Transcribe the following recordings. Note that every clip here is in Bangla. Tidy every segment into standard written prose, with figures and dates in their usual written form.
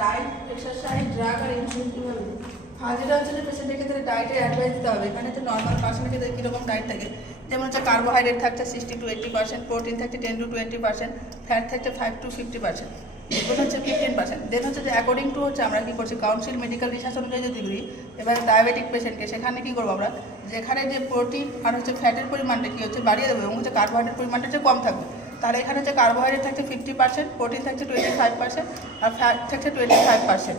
ডায়েট, এক্সারসাইজ, ড্রাগ আর ইনসুলিন কীভাবে ফার্স্ট যেটা হচ্ছে যে পেশেন্টের ক্ষেত্রে ডায়েটের অ্যাডভাইস দিতে হবে। এখানে তো নর্মাল পার্সনের ক্ষেত্রে কীরকম ডায়েট থাকে, যেমন হচ্ছে কার্বোহাইড্রেট থাকছে 60 to 80%, প্রোটিন থাকছে 10 to 20%, ফ্যাট থাকছে 5 to 50%, এগুলো হচ্ছে 15%। দেন হচ্ছে যে অ্যাকর্ডিং টু হচ্ছে আমরা কী করছি কাউন্সিল মেডিকেল রিসার্চ অনুযায়ী যদি করি, এবার ডায়াবেটিক পেশেন্টকে সেখানে কী করবো আমরা, যেখানে যে প্রোটিন আর হচ্ছে ফ্যাটের পরিমাণটা কী হচ্ছে বাড়িয়ে দেবো এবং হচ্ছে কার্বোহাইড্রেট পরিমাণটা হচ্ছে কম থাকবে। তাহলে এখানে হচ্ছে কার্বোহাইড্রেট থাকছে 50%, প্রোটিন থাকছে 25% আর ফ্যাট থাকছে 25%।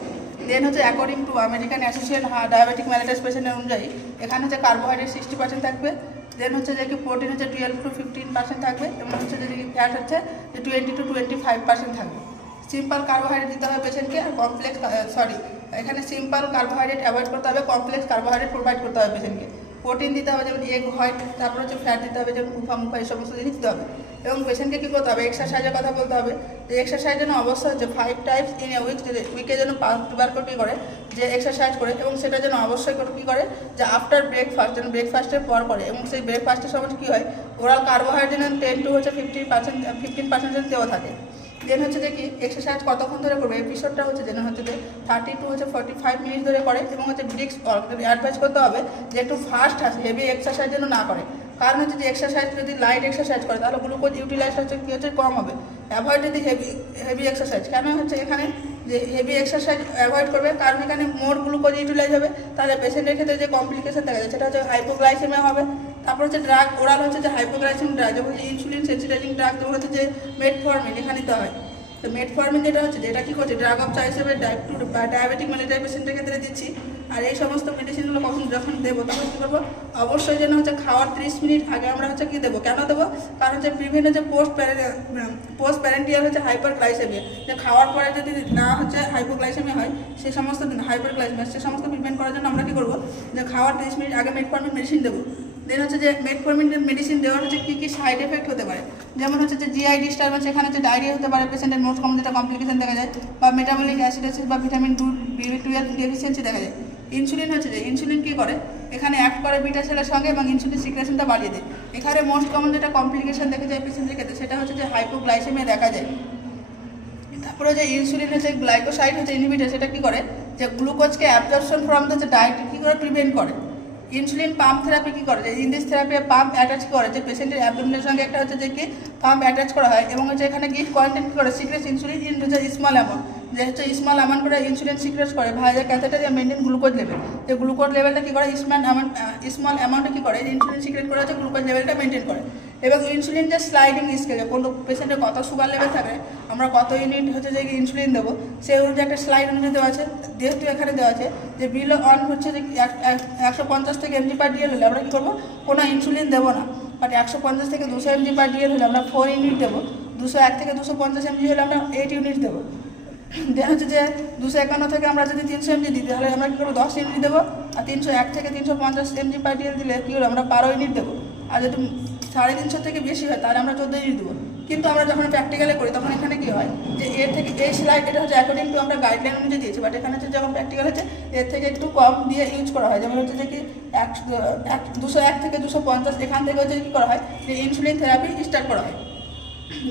দেন হচ্ছে according to American association diabetic mellitus পেশেন্টের অনুযায়ী এখানে হচ্ছে কার্বোহাইড্রেট 60% থাকবে। দেন হচ্ছে যে কি প্রোটিন হচ্ছে 12 to 15% থাকবে এবং হচ্ছে যে ফ্যাট হচ্ছে 20 to 25% থাকবে। সিম্পল কার্বোহাইড্রেট দিতে হবে পেশেন্টকে, আর কমপ্লেক্স এখানে সিম্পল কার্বোহাইড্রেট অ্যাভয়েড করতে হবে, কমপ্লেক্স কার্বোহাইড্রেট প্রোভাইড করতে হবে পেশেন্টকে। প্রোটিন দিতে হবে যেমন এগ হোয়াইট, তারপর হচ্ছে ফ্যাট দিতে হবে যেমন মুফা এই সমস্ত জিনিস দিতে হবে। এবং পেশেন্টকে কী করতে হবে, এক্সারসাইজের কথা বলতে হবে। যে এক্সারসাইজ যেন অবশ্যই হচ্ছে 5 times ইন এ উইকে যেন 5বার করে কী করে যে এক্সারসাইজ করে, এবং সেটা যেন অবশ্যই করে কী করে যে আফটার ব্রেকফাস্ট যেন ব্রেকফাস্টের পর করে, এবং সেই ব্রেকফাস্টের সময় কী হয় ওরাল কার্বোহাইড্রেট যেন 10 to 15% যেন দেওয়া থাকে। দেন হচ্ছে যে কি এক্সারসাইজ কতক্ষণ ধরে করবে, এপিসোডটা হচ্ছে যেন হচ্ছে যে 30 to 45 মিনিট ধরে করে, এবং হচ্ছে ব্রিক্স অ্যাডভাইস করতে হবে যে একটু ফাস্ট আছে, হেভি এক্সারসাইজ যেন না করে। কারণ হচ্ছে যে এক্সারসাইজ যদি লাইট এক্সারসাইজ করে তাহলে গ্লুকোজ ইউটিলাইজ হচ্ছে কী হচ্ছে কম হবে। অ্যাভয়েড যদি হেভি এক্সারসাইজ, কেন হচ্ছে এখানে যে হেভি এক্সারসাইজ অ্যাভয়েড করবে কারণ এখানে মোর গ্লুকোজ ইউটিলাইজ হবে, তাহলে পেশেন্টের ক্ষেত্রে যে কমপ্লিকেশন দেখা যায় সেটা হচ্ছে হাইপোগ্লাইসেমিয়া হবে। তারপর হচ্ছে ড্রাগ ওরাল হচ্ছে যে হাইপোগ্লাইসেমিক ড্রাগ, যেমন হচ্ছে ইনসুলিন সেন্সিটাইজিং ড্রাগ, যেমন হচ্ছে যে মেটফর্মিন এখানে নিতে হয়। তো মেটফর্মিন যেটা হচ্ছে যেটা কী করছে ড্রাগ অফ চয়েস হিসেবে ডায়াবেটিক মেলিটাস পেশেন্টের ক্ষেত্রে দিচ্ছি। আর এই সমস্ত মেডিসিনগুলো যখন দেবো তখন কী করবো, অবশ্যই যেন হচ্ছে খাওয়ার 30 মিনিট আগে আমরা হচ্ছে কী দেবো, কেন দেবো, কারণ হচ্ছে বিভিন্ন যে পোস্ট প্যারেন্টিয়াল হচ্ছে হাইপারগ্লাইসেমিয়া, যে খাওয়ার পরে যদি না হচ্ছে হাইপোগ্লাইসেমিয়া হয় সেই সমস্ত হাইপারগ্লাইসেমিয়া সে সমস্ত প্রিভেন্ট করার জন্য আমরা কী করবো যে খাওয়ার 30 মিনিট আগে মেটফর্মিন মেডিসিন দেবো। দেন হচ্ছে যে মেটফর্মিন মেডিসিন দেওয়ার হচ্ছে কী কী সাইড এফেক্ট হতে পারে, যেমন হচ্ছে যে জিআই ডিস্টারবেন্স, এখানে হচ্ছে ডায়রিয়া হতে পারে পেশেন্টের মোস্ট কমন যেটা কমপ্লিকেশন দেখা যায়, বা মেটাবলিক অ্যাসিডোসিস বা ভিটামিন B12 ডেফিসিয়েন্সি দেখা যায়। ইনসুলিন হচ্ছে যে ইনসুলিন কী করে এখানে অ্যাক্ট করে বিটা সেলের সঙ্গে এবং ইনসুলিন সিক্রেশনটা বাড়িয়ে দেয়। এখানে মোস্ট কমন যেটা কমপ্লিকেশন দেখা যায় পেশেন্টের ক্ষেত্রে সেটা হচ্ছে যে হাইপোগ্লাইসেমিয়া দেখা যায়। তারপরে যে ইনসুলিন হচ্ছে গ্লাইকোসাইড হচ্ছে ইনহিবিটর, সেটা কী করে যে গ্লুকোজকে অ্যাবজর্পশন ফ্রম দ্য ডায়েট কী করে প্রিভেন্ট করে। ইনসুলিন পাম্প থেরাপি কী করে যে ইনদিস থেরাপি পাম্প অ্যাটাচ করে, যে পেশেন্টের অ্যাবডোমিনের সঙ্গে একটা হচ্ছে যে কি পাম্প অ্যাটাচ করা হয়, এবং হচ্ছে এখানে গিট কন্টেন্ট কী করে সিক্রেট ইনসুলিন ইন হচ্ছে স্মল অ্যামাউন্ট, যে হচ্ছে স্মল অ্যামাউন্ট করে ইনসুলিন সিক্রেট করে ভাইয়া ক্যাথেটার মেনটেন গ্লুকোজ লেভেল, যে গ্লুকোজ লেভেলটা কী করে স্মল অ্যামাউন্টে কী করে ইনসুলিন সিক্রেট করে হচ্ছে গ্লুকোজ লেভেলটা মেনটেন করে। এবং ইনসুলিন যে স্লাইডিং স্কেলে কোনো পেশেন্টের কত সুগার লেভেল থাকে আমরা কত ইউনিট হচ্ছে যে ইনসুলিন দেবো সেই অনুযায়ী একটা স্লাইড অনুযায়ী দেওয়া আছে। যেহেতু এখানে দেওয়া আছে যে বিলো অন হচ্ছে যে 150 থেকে mg/dl হলে আমরা কী করবো কোনো ইনসুলিন দেবো না, বাট 150 থেকে 200 mg/dl হলে আমরা 4 ইউনিট দেবো, 201 থেকে 250 mg হলে আমরা 8 ইউনিট দেবো। দেন হচ্ছে যে 251 থেকে আমরা যদি 300 mg দিই তাহলে আমরা কী করবো 10 ইউনিট দেবো, আর 301 থেকে 350 mg/dl দিলে কী হলো আমরা 12 ইউনিট দেবো, আর যদি 350 থেকে বেশি হয় তাহলে আমরা 14 ইউনিট দেবো। কিন্তু আমরা যখন প্র্যাকটিক্যালে করি তখন এখানে কী হয় যে এর থেকে এই স্লাইড এটা হচ্ছে অ্যাকর্ডিং টু আমরা গাইডলাইন অনুযায়ী দিয়েছি, বাট এখানে হচ্ছে যখন প্র্যাকটিক্যাল হচ্ছে এর থেকে একটু কম দিয়ে ইউজ করা হয়, যেমন হচ্ছে যে কি 201 থেকে 250 এখান থেকে হচ্ছে কী করা হয় যে ইনসুলিন থেরাপি স্টার্ট করা হয়।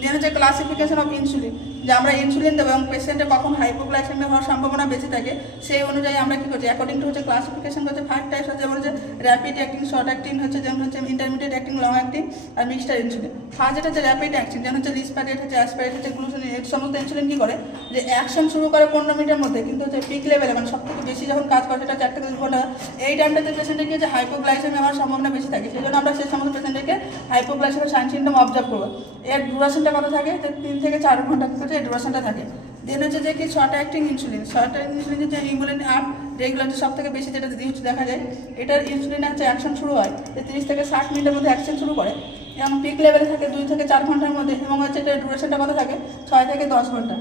দেন হচ্ছে ক্লাসিফিকেশন অফ ইনসুলিন, যে আমরা ইনসুলিন দেবো এবং পেশেন্টে কখন হাইপোগ্লাইসেমিয়া হওয়ার সম্ভাবনা বেশি থাকে সেই অনুযায়ী আমরা কী করছি অ্যাকর্ডিং টু হচ্ছে ক্লাসিফিকেশন হচ্ছে 5 টাইপস হচ্ছে, যেমন হচ্ছে র্যাপিড অ্যাক্টিং, শর্ট অ্যাক্টিং হচ্ছে যেমন হচ্ছে ইন্টারমিডিয়েট অ্যাক্টিং, লং অ্যাক্টিং আর মিক্সড ইনসুলিন। ফার্স্ট যেটা হচ্ছে র্যাপিড অ্যাক্টিং, যেমন হচ্ছে লিসপ্যারেট হচ্ছে অ্যাসপ্যারেট হচ্ছে গ্লুসিন, এই সমস্ত ইনসুলিন কী করে যে অ্যাকশন শুরু করে 15 মিনিটের মধ্যে, কিন্তু হচ্ছে পিক লেভেলে মানে সব থেকে বেশি যখন কাজ করে সেটা 4 থেকে 2 ঘন্টা, এই টাইমটাতে পেশেন্টের কি হচ্ছে হাইপোগ্লাইসেমিয়া হওয়ার সম্ভাবনা বেশি থাকে, সেই জন্য আমরা সেই সমস্ত পেশেন্টকে হাইপোগ্লাইসেমিয়া সাইন সিম্পটম অবজার্ভ করবো। এর ডিউরেশনটা কত থাকে 3 থেকে 4 ঘন্টা হচ্ছে এই ডিউরেশনটা থাকে। দেন হচ্ছে যে কি short acting insulin, short acting insulin হচ্ছে ইমুলিন আর রেগুলার সব থেকে বেশি যেটা দেখা যায়, এটার ইনসুলিন হচ্ছে অ্যাকশন শুরু হয় যে 30 থেকে 60 মিনিটের মধ্যে অ্যাকশন শুরু করে, এবং পিক লেভেলে থাকে 2 থেকে 4 ঘন্টার মধ্যে, এবং হচ্ছে এটার ডিউরেশনটা কত থাকে 6 থেকে 10 ঘন্টা।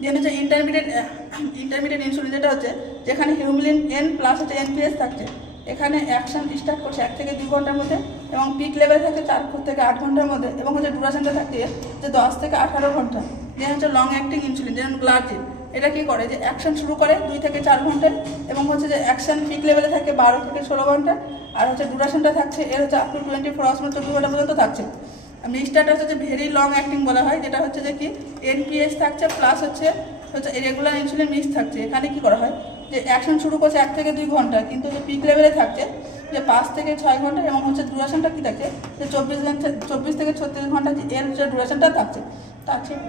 দেন হচ্ছে ইন্টারমিডিয়েট ইনসুলিন, যেটা হচ্ছে যেখানে হিউমিলিন N প্লাস হচ্ছে NPS থাকছে, এখানে অ্যাকশন স্টার্ট করছে 1 থেকে 2 ঘন্টার মধ্যে, এবং পিক লেভেল থাকে 4 থেকে 8 ঘন্টার মধ্যে, এবং হচ্ছে ডিউরেশনটা থাকে যে 10 থেকে 18 ঘন্টা। দেন হচ্ছে লং অ্যাক্টিং ইনসুলিন, যেমন গ্লার্জিন, এটা কী করে যে অ্যাকশন শুরু করে 2 থেকে 4 ঘন্টায়, এবং হচ্ছে যে অ্যাকশন পিক লেভেলে থাকে 12 থেকে 16 ঘন্টা, আর হচ্ছে ডিউরেশনটা থাকছে এর হচ্ছে আপ টু 24 আওয়ার্স, 24 ঘন্টা পর্যন্ত থাকছে। মিক্সডটা হচ্ছে যে ভেরি লং অ্যাক্টিং বলা হয়, যেটা হচ্ছে যে কি NPS থাকছে প্লাস হচ্ছে হচ্ছে রেগুলার ইনসুলিন মিক্স থাকছে। এখানে কি করা হয় যে অ্যাকশন শুরু করছে 1 থেকে 2 ঘন্টা, কিন্তু যে পিক লেভেলে থাকছে যে 5 থেকে 6 ঘন্টা, এবং হচ্ছে ডিউরেশনটা কি থাকছে যে 24 থেকে 36 ঘন্টা, যে এর যে ডিউরেশনটা থাকছে তার চেয়ে